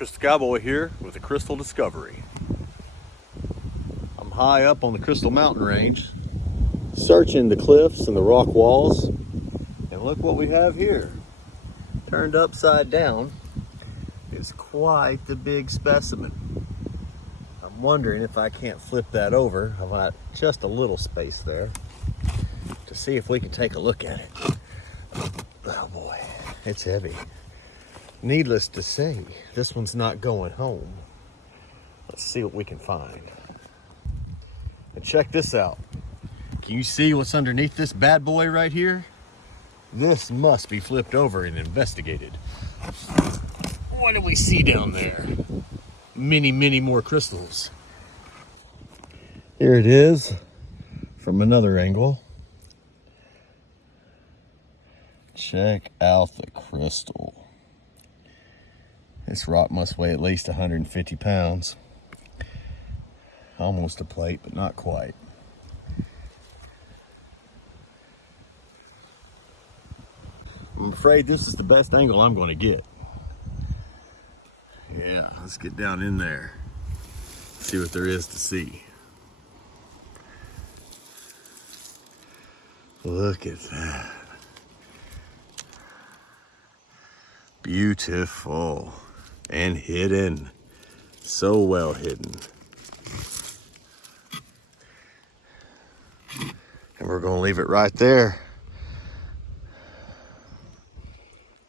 Crystal Cowboy here with a crystal discovery. I'm high up on the Crystal Mountain Range, searching the cliffs and the rock walls, and look what we have here. Turned upside down is quite the big specimen. I'm wondering if I can't flip that over. I've got just a little space there to see if we can take a look at it. Oh boy, it's heavy. Needless to say, this one's not going home. Let's see what we can find. And check this out. Can you see what's underneath this bad boy right here? This must be flipped over and investigated. What do we see down there? Many more crystals. Here it is from another angle. Check out the crystal. This rock must weigh at least 150 pounds. Almost a plate, but not quite. I'm afraid this is the best angle I'm going to get. Yeah, let's get down in there. See what there is to see. Look at that. Beautiful and hidden. So well hidden. And we're going to leave it right there.